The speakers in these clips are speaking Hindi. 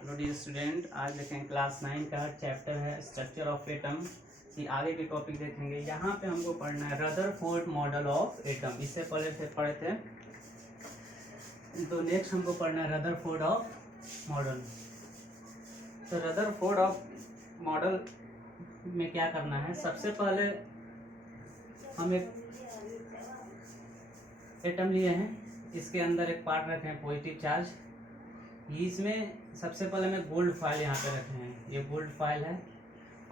हेलो डियर स्टूडेंट, आज देखेंगे क्लास 9 का चैप्टर है स्ट्रक्चर ऑफ एटम की आगे के टॉपिक देखेंगे। यहाँ पे हमको पढ़ना है रदरफोर्ड मॉडल ऑफ एटम। इससे पहले से पढ़े थे, तो नेक्स्ट हमको पढ़ना है रदरफोर्ड ऑफ मॉडल। तो रदरफोर्ड ऑफ मॉडल में क्या करना है, सबसे पहले हम एक एटम लिए हैं, इसके अंदर एक पार्ट रखे हैं पॉजिटिव चार्ज। इसमें सबसे पहले मैं गोल्ड फाइल यहाँ पे रखे हैं, ये गोल्ड फाइल है।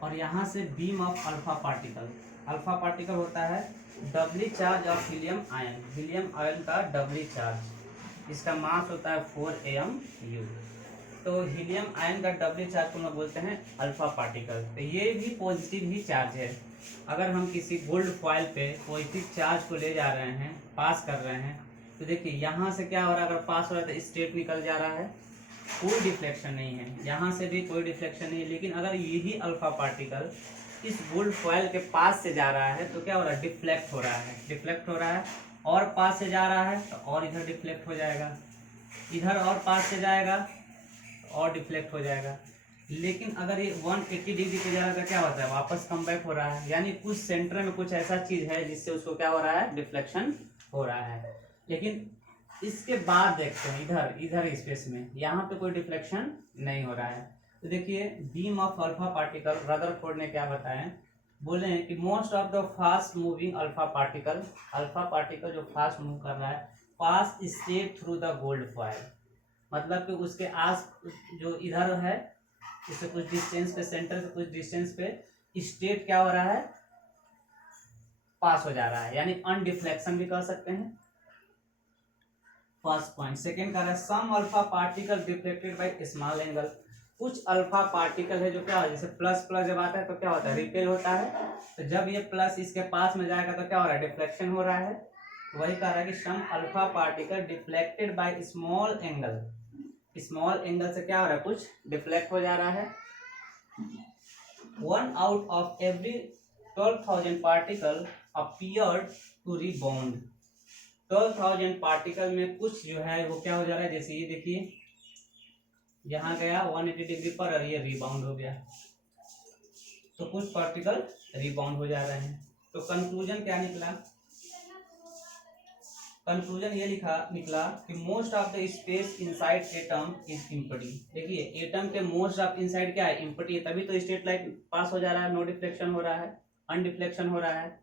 और यहाँ से beam of alpha particle, alpha particle होता है doubly charge of helium ion, helium ion का डबली चार्ज, इसका मास होता है 4 AMU। तो हीलियम आयन का डबली चार्ज को हम बोलते हैं अल्फा पार्टिकल। तो ये भी पॉजिटिव ही चार्ज है। अगर हम किसी गोल्ड फॉइल पे पॉजिटिव चार्ज को ले जा रहे हैं, पास कर रहे हैं, तो देखिए यहाँ से क्या हो रहा है, अगर पास हो रहा है तो स्टेट निकल जा रहा है, कोई डिफ्लेक्शन नहीं है, यहाँ से भी कोई डिफ्लेक्शन नहीं है। लेकिन अगर यही अल्फा पार्टिकल इस गोल्ड फॉइल के पास से जा रहा है तो क्या हो रहा है, डिफ्लेक्ट हो रहा है, डिफ्लेक्ट हो रहा है। और पास से जा रहा है तो और इधर डिफ्लेक्ट हो जाएगा, इधर और पास से जाएगा तो और डिफ्लेक्ट हो जाएगा। लेकिन अगर ये 180 डिग्री पे जा रहा है तो क्या होता है, वापस कम बैक हो रहा है। यानी कुछ सेंटर में कुछ ऐसा चीज है जिससे उसको क्या हो रहा है, डिफ्लेक्शन हो रहा है। लेकिन इसके बाद देखते हैं इधर इधर स्पेस में, यहाँ पे कोई डिफ्लेक्शन नहीं हो रहा है। तो देखिए beam of alpha particle, Rutherford ने क्या बताया, बोले हैं कि most of the fast moving alpha particle, alpha particle जो फास्ट मूव कर रहा है, pass straight through the gold foil. मतलब कि उसके आस जो इधर है, इससे कुछ डिस्टेंस पे, सेंटर से कुछ डिस्टेंस पे स्टेट क्या हो रहा है, पास हो जा रहा है, यानी अनडिफ्लेक्शन भी कह सकते हैं। First point. सेकेंड कह रहा है some alpha particle deflected by small angle. कुछ अल्फा पार्टिकल है जो क्या है, जैसे प्लस प्लस जब आता है तो क्या होता है, रिपेल होता है। तो जब ये प्लस इसके पास में जाएगा तो क्या हो रहा है, डिफ्लेक्शन हो रहा है। तो वही कह रहा है कि some alpha particle deflected by small angle, small angle से क्या हो रहा है, कुछ डिफ्लेक्ट हो जा रहा है। 1 out of every 12,000 particle appeared to rebound. 12,000 particle में कुछ जो है वो क्या हो जा रहा है, जैसे ये देखिए यहाँ गया 180 डिग्री पर और ये रिबाउंड हो गया, तो कुछ पार्टिकल रिबाउंड हो जा रहे हैं। तो कंक्लूजन क्या निकला, कंक्लूजन ये निकला कि most of the space inside atom is empty. देखिए एटम के मोस्ट ऑफ इनसाइड क्या है, इम्पटी है, तभी तो स्ट्रेट लाइन पास हो जा रहा है, नो डिफ्लेक्शन हो रहा है, अनडिफ्लेक्शन हो रहा है।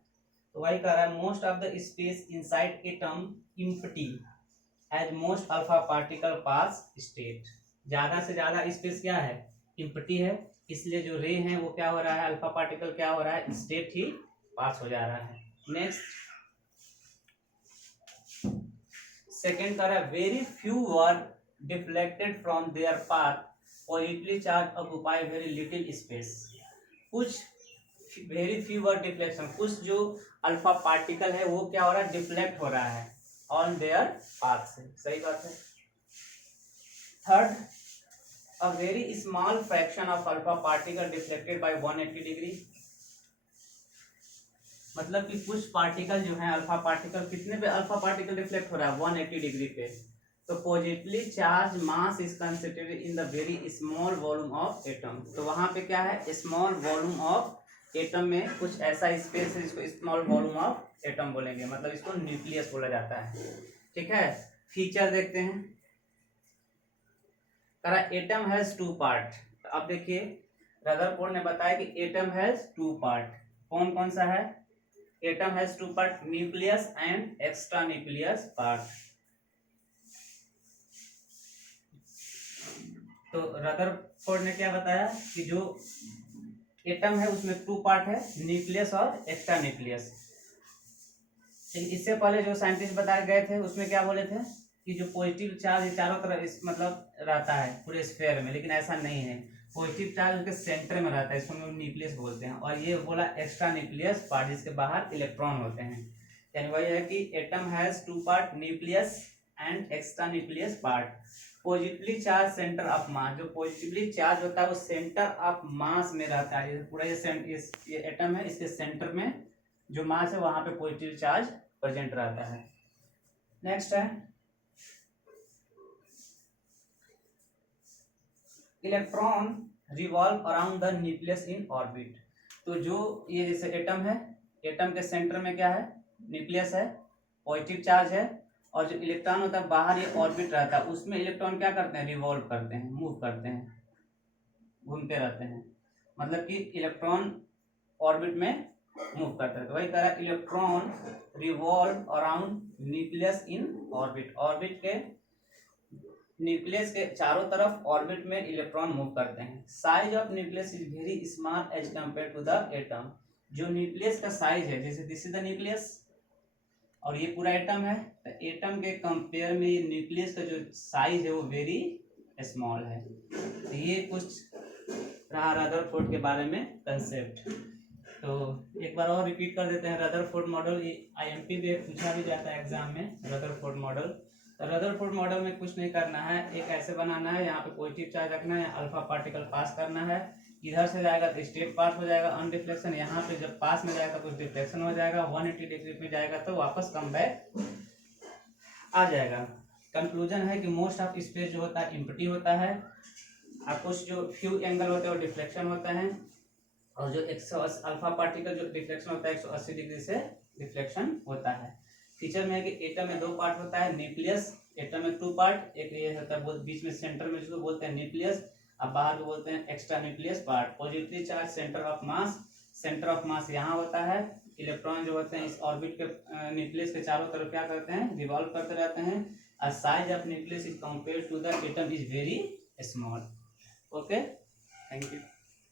तो वही कह रहा है most of the space inside atom empty as most alpha particle pass straight. ज्यादा से ज्यादा स्पेस क्या है, इम्पटी है, इसलिए जो रे है वो क्या हो रहा है, अल्फा पार्टिकल क्या हो रहा है, स्टेट ही पास हो जा रहा है। नेक्स्ट सेकेंड कह रहा है very few were deflected from there path positively charge occupy very little space. कुछ वेरी फ्यू वर डिफ्लेक्शन, कुछ जो अल्फा पार्टिकल है वो क्या हो रहा है, डिफ्लेक्ट हो रहा है ऑन देयर पाथ से, सही बात है। Third, a very small fraction of alpha particle deflected bye 180 degree. मतलब कि कुछ पार्टिकल जो है अल्फा पार्टिकल, कितने पे अल्फा पार्टिकल डिफ्लेक्ट हो रहा है, 180 डिग्री पे। तो positively charge mass is considered in the very small volume of atom. तो वहां पे क्या है, स्मॉल वॉल्यूम ऑफ एटम में कुछ ऐसा स्पेस है जिसको स्मॉल वॉल्यूम ऑफ एटम बोलेंगे, मतलब इसको न्यूक्लियस बोला जाता है। ठीक है, फीचर देखते हैं। करा एटम हैज 2 पार्ट। अब देखिए रदरफोर्ड ने बताया कि एटम हैज 2 पार्ट। कौन कौन सा है, atom has 2 part, nucleus and extra nucleus part. तो रदरफोर्ड ने क्या बताया कि जो एटम है उसमें 2 पार्ट है, न्यूक्लियस और एक्स्ट्रा न्यूक्लियस। लेकिन इससे पहले जो साइंटिस्ट बताए गए थे उसमें क्या बोले थे कि जो पॉजिटिव चार्ज चारों तरफ मतलब रहता है पूरे स्फीयर में, लेकिन ऐसा नहीं है, पॉजिटिव चार्ज उसके सेंटर में रहता है, इसको हम न्यूक्लियस बोलते हैं। और ये बोला एक्स्ट्रा न्यूक्लियस पार्ट, जिसके बाहर इलेक्ट्रॉन होते हैं। यानी वही है कि atom has 2 part, nucleus and extra nucleus part. Positively charge centre of mass, जो पॉजिटिवली चार्ज होता है वो सेंटर ऑफ मास में रहता है। पूरा ये एटम है, इसके सेंटर में जो मास है वहां पे पॉजिटिव चार्ज प्रेजेंट रहता है। नेक्स्ट है electron revolve around the nucleus in orbit. तो जो ये जैसे एटम है, एटम के सेंटर में क्या है, न्यूक्लियस है, पॉजिटिव चार्ज है, और जो इलेक्ट्रॉन होता है बाहर ये ऑर्बिट रहता है, उसमें इलेक्ट्रॉन क्या करते हैं, रिवॉल्व करते हैं, मूव करते हैं, घूमते रहते हैं, मतलब कि इलेक्ट्रॉन ऑर्बिट में मूव करते हैं। तो वही कह रहा है electron revolve around nucleus in orbit, orbit के न्यूक्लियस के चारों तरफ ऑर्बिट में इलेक्ट्रॉन मूव करते हैं। Size of nucleus is very small as compare to the atom. जो न्यूक्लियस का साइज है, जैसे दिस इज द न्यूक्लियस और ये पूरा एटम है, तो एटम के कंपेयर में ये न्यूक्लियस का जो साइज है वो वेरी स्मॉल है। तो ये कुछ रहा रदरफोर्ड के बारे में कंसेप्ट। तो एक बार और रिपीट कर देते हैं रदरफोर्ड मॉडल। ये आईएमपी भी पूछा भी जाता है एग्जाम में, रदरफोर्ड मॉडल। तो रदरफोर्ड मॉडल में कुछ नहीं करना है, एक ऐसे बनाना है, यहाँ पे पॉजिटिव चार्ज रखना है, अल्फा पार्टिकल पास करना है, इधर से जाएगा तो स्टेट पास हो जाएगा अनडिफ्लेक्शन, यहाँ पे जब पास में जाएगा तो कुछ डिफ्लेक्शन हो जाएगा, 180 डिग्री में जाएगा तो वापस कम बैक आ जाएगा। कंक्लूजन है कि मोस्ट ऑफ स्पेस जो होता है एम्प्टी होता है, और कुछ जो फ्यू एंगल होते हैं वो डिफ्लेक्शन होता है, और जो 180 अल्फा पार्टिकल जो डिफ्लेक्शन होता है 180 डिग्री से डिफ्लेक्शन होता है। फीचर में है कि एटम में 2 पार्ट होता है, न्यूक्लियस, एटम में 2 पार्ट, एक ये होता है बीच में सेंटर में जिसको बोलते हैं न्यूक्लियस, अब बाहर को बोलते हैं extra nucleus part. Positive charge centre of mass, centre of mass यहाँ होता है, इलेक्ट्रॉन जो होते हैं इस ऑर्बिट के न्यूक्लियस के चारों तरफ क्या करते हैं, रिवॉल्व करते रहते हैं, और size of nucleus is compare to the atom is very small. Okay, thank you.